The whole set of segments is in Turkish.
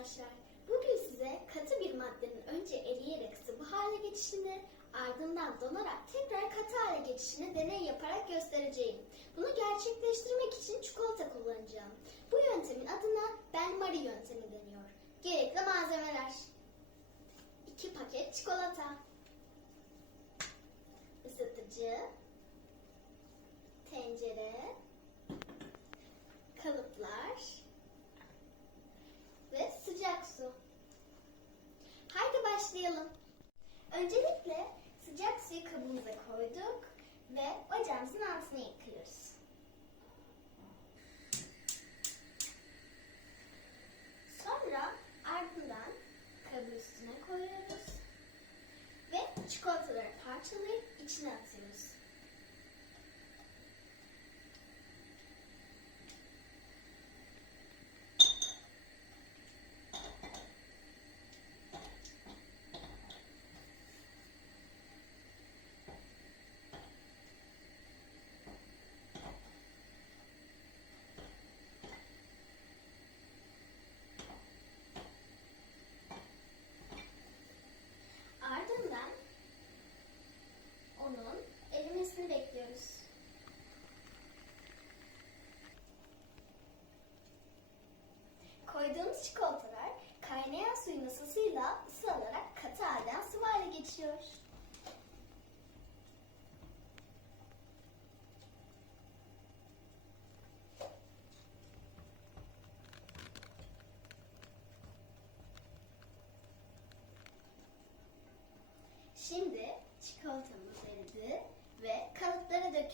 arkadaşlar. Bugün size katı bir maddenin önce eriyerek sıvı hale geçişini, ardından donarak tekrar katı hale geçişini deney yaparak göstereceğim. Bunu gerçekleştirmek için çikolata kullanacağım. Bu yöntemin adına benmari yöntemi deniyor. Gerekli malzemeler. 2 paket çikolata. ısıtıcı, tencere, kalıplar, ve sıcak su. Haydi başlayalım. Öncelikle sıcak suyu kabımıza koyduk ve ocağımızın altına yıkıyoruz. Sonra ardından kabı üstüne koyuyoruz ve çikolataları parçalayıp içine atıyoruz.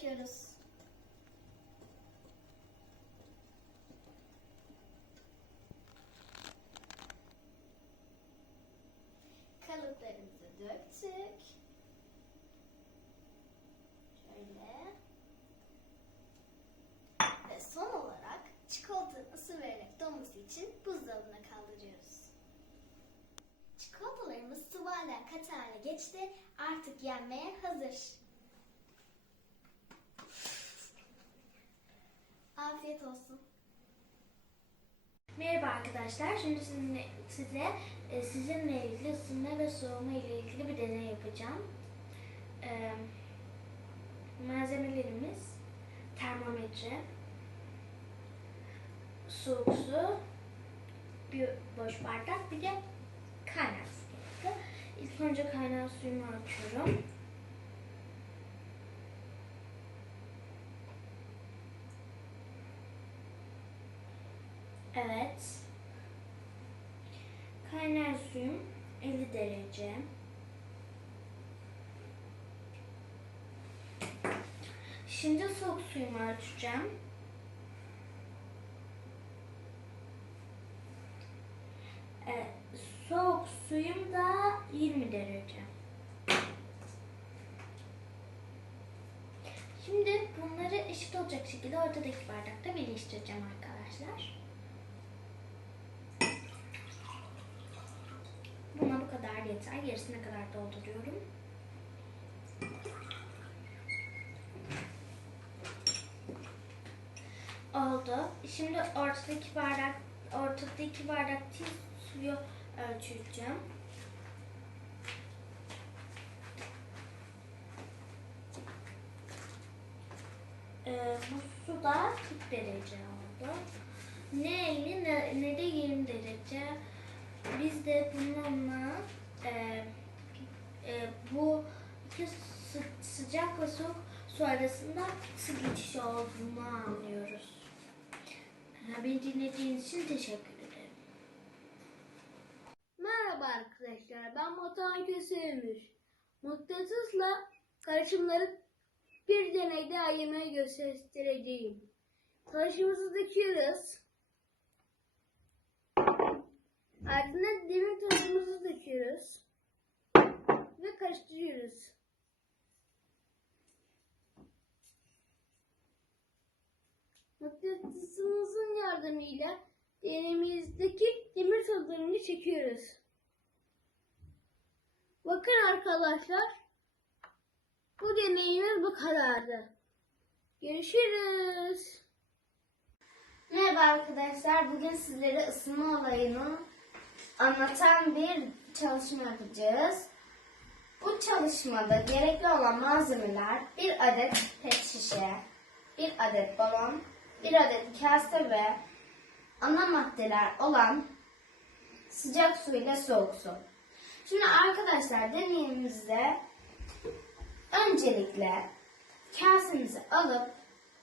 Döküyoruz. Kalıplarımızı döktük. Şöyle. Ve son olarak çikolatanın ısı vererek donması için buzdolabına kaldırıyoruz. Çikolatalarımız sıvı katı hale geçti. Artık yenmeye hazır. Afiyet olsun. Merhaba arkadaşlar. Şimdi sizinle, size e, sizinle ilgili ısınma ve soğuma ile ilgili bir deney yapacağım. E, malzemelerimiz termometre, soğuk su, bir boş bardak, bir de kaynar su. İlk önce kaynar suyumu açıyorum. Evet. Kaynar suyum 50 derece. Şimdi soğuk suyumu açacağım. Evet, soğuk suyum da 20 derece. Şimdi bunları eşit olacak şekilde ortadaki bardakta birleştireceğim arkadaşlar. Buna bu kadar yeter. Gerisine kadar dolduruyorum. Oldu. Şimdi ortadaki bardak ortadaki bardak suyu ölçeceğim. Ee, bu su da 40 derece oldu. Ne 50 ne, ne de 20 derece. Biz de bununla e, e, bu iki sı- sıcak ve soğuk su arasında ısı geçişi olduğunu anlıyoruz. Beni dinlediğiniz için teşekkür ederim. Merhaba arkadaşlar, ben Batuhan Köse'ymiş. Mıknatısla karışımları bir deneyde ayırmayı göstereceğim. Karışımımızı döküyoruz. Ardından demir tozumuzu döküyoruz. Ve karıştırıyoruz. Mıknatısımızın yardımıyla deneyimizdeki demir tozlarını çekiyoruz. Bakın arkadaşlar. Bu deneyimiz bu kadardı. Görüşürüz. Merhaba arkadaşlar. Bugün sizlere ısınma olayını anlatan bir çalışma yapacağız. Bu çalışmada gerekli olan malzemeler bir adet pet şişe, bir adet balon, bir adet kase ve ana maddeler olan sıcak su ile soğuk su. Şimdi arkadaşlar deneyimizde öncelikle kasemizi alıp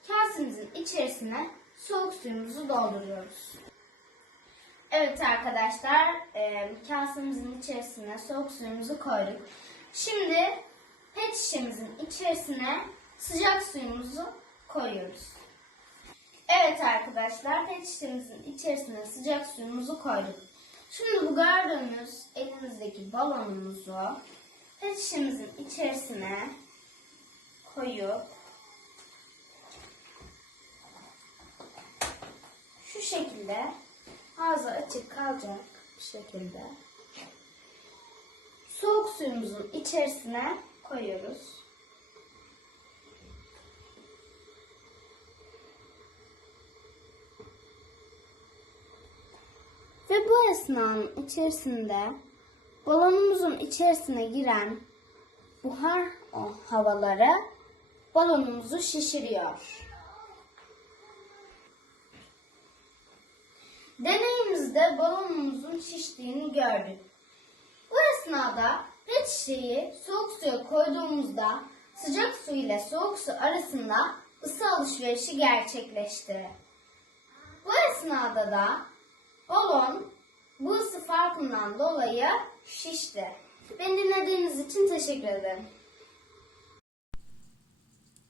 kasemizin içerisine soğuk suyumuzu dolduruyoruz. Evet arkadaşlar, e, kasemizin içerisine soğuk suyumuzu koyduk. Şimdi pet şişemizin içerisine sıcak suyumuzu koyuyoruz. Evet arkadaşlar, pet şişemizin içerisine sıcak suyumuzu koyduk. Şimdi bu gördüğünüz elimizdeki balonumuzu pet şişemizin içerisine koyup şu şekilde ağzı açık kalacak bir şekilde soğuk suyumuzun içerisine koyuyoruz. Ve bu esnanın içerisinde balonumuzun içerisine giren buhar havaları balonumuzu şişiriyor. Deneyimizde balonumuzun şiştiğini gördük. Bu esnada pet şişeyi soğuk suya koyduğumuzda sıcak su ile soğuk su arasında ısı alışverişi gerçekleşti. Bu esnada da balon bu ısı farkından dolayı şişti. Beni dinlediğiniz için teşekkür ederim.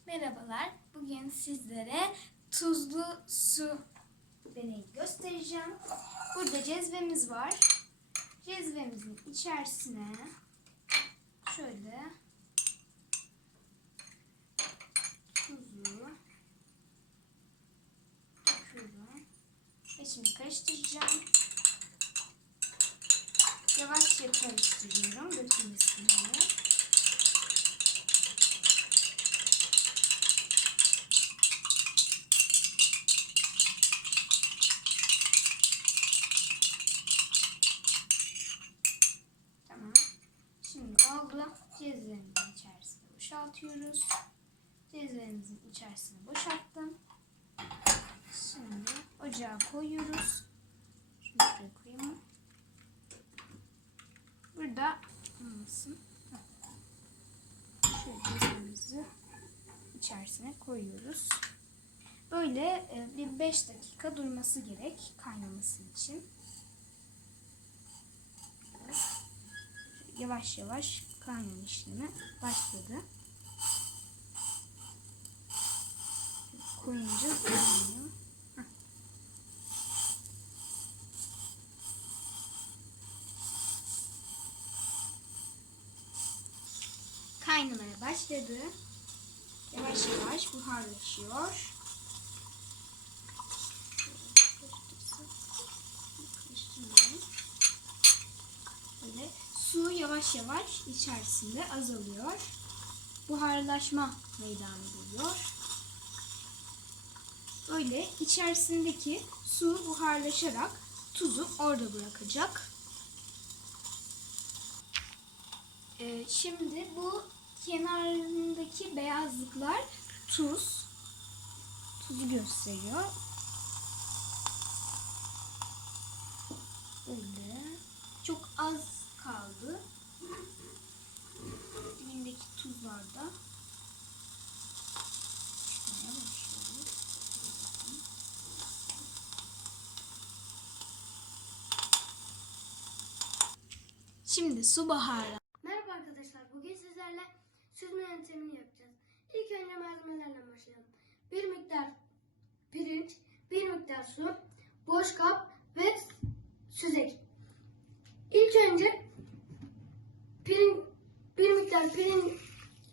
Merhabalar. Bugün sizlere tuzlu su deneyi göstereceğim. Burada cezvemiz var. Cezvemizin içerisine şöyle tuzu döküyorum. Ve şimdi karıştıracağım. Yavaşça karıştırıyorum dökülmesin diye. Tamam. Şimdi oldu. Cezvemizin içerisine boşaltıyoruz. Cezvemizin içerisine boşalttım. Şimdi ocağa koyuyoruz. Şunu şuraya koyayım. Burada olmasın. Şöyle cezvemizi içerisine koyuyoruz. Böyle e, bir 5 dakika durması gerek kaynaması için. yavaş yavaş kaynama işlemi başladı. Koyunca başladı. Yavaş yavaş buharlaşıyor. Böyle su yavaş yavaş içerisinde azalıyor. Buharlaşma meydana geliyor. Böyle içerisindeki su buharlaşarak tuzu orada bırakacak. Ee, şimdi bu kenarındaki beyazlıklar tuz. Tuzu gösteriyor. Böyle çok az kaldı. Dibindeki tuzlar da. Şimdi su baharı. Merhaba arkadaşlar. Bugün sizlerle süzme yöntemini yapacağız. İlk önce malzemelerle başlayalım. Bir miktar pirinç, bir miktar su, boş kap ve süzek. İlk önce pirin, bir miktar pirin,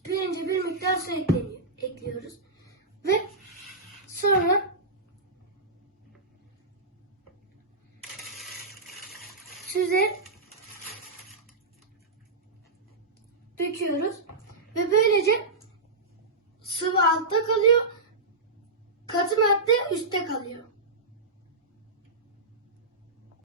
pirince bir miktar su ekleniyor, ekliyoruz. Ve sonra süze